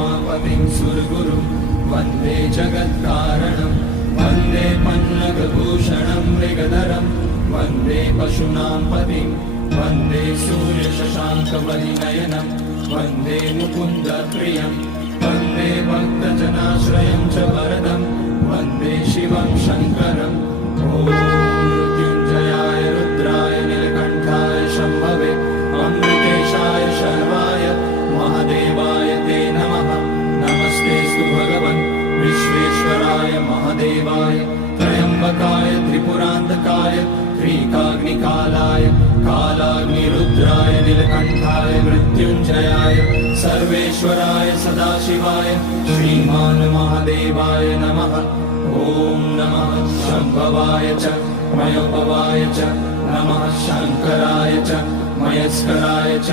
उमापतिं सुरगुरुं वन्दे जगत्कारणं वन्दे पन्नगभूषणं मृगधरं वन्दे पशूनां पतिं वन्दे सूर्यशशाङ्कवलिनयनं वन्दे मुकुन्दप्रियं वन्दे भक्तजनाश्रयं च वरदं वन्दे शिवं शङ्करम् ॐ मृत्युञ्जयाय रुद्राय नीलकण्ठाय शम्भवे अमृतेशाय शर्वाय महादेवाय ते नमः। नमस्तेऽस्तु भगवन् विश्वेश्वराय महादेवाय त्र्यम्बकाय त्रिपुरान्तकाय त्रिकाग्निकालाय कालाग्निरुद्राय नीलकण्ठाय मृत्युञ्जयाय सर्वेश्वराय सदाशिवाय श्रीमान् महादेवाय नमः। ॐ नमः शम्भवाय च मयोपवाय च नमः शङ्कराय च मयस्कराय च